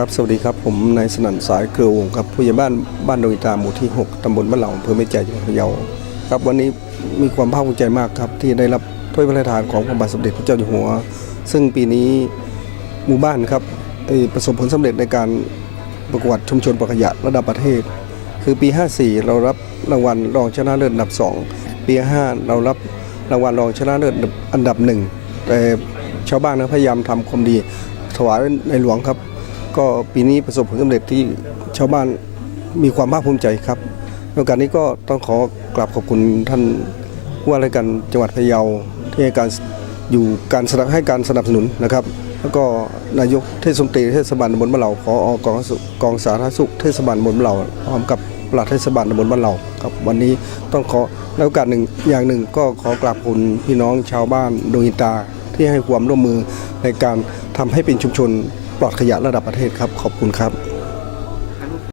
ครับสวัสดีครับผมนายสนั่นสายเกลือวงครับผู้ใหญ่บ้านบ้านดงอิตาหมู่ที่ 6 ตำบลบ้านเหล่าอำเภอแม่ใจจังหวัดพะเยาครับวันนี้มีความภาคภูมิใจมากครับ ที่ได้รับถ้วยพระราชทานของพระบาทสมเด็จพระเจ้าอยู่หัว ซึ่งปีนี้หมู่บ้านครับประสบผลสำเร็จในการประกวดชุมชนปลอดขยะระดับประเทศ คือปี 54 เรารับรางวัลรองชนะเลิศอันดับ 2 ปี 5 เรารับรางวัลรองชนะเลิศอันดับหนึ่งแต่ชาวบ้านก็พยายามทำความดีถวายในหลวงครับ ก็ปีนี้ประสบผลสำเร็จที่ชาวบ้านมีความภาคภูมิใจครับในโอกาสนี้ก็ต้องขอกราบขอบคุณท่านผู้ว่าราชการจังหวัดพะเยาที่ให้การอยู่การสนับให้การสนับสนุนนะครับ แล้วก็นายกเทศมนตรีเทศบาลตำบลบ้านเหล่าพอกองสุกองสาธารณสุขเทศบาลตำบลบ้านเหล่าพร้อมกับปลัดเทศบาลตำบลบ้านเหล่าครับวันนี้ต้องขอในโอกาสหนึ่งอย่างหนึ่งก็ขอกราบขอบคุณพี่น้องชาวบ้านดวงอินตาที่ให้ความร่วมมือในการทำให้เป็นชุมชน ปลอดขยะระดับประเทศครับ ขอบคุณครับ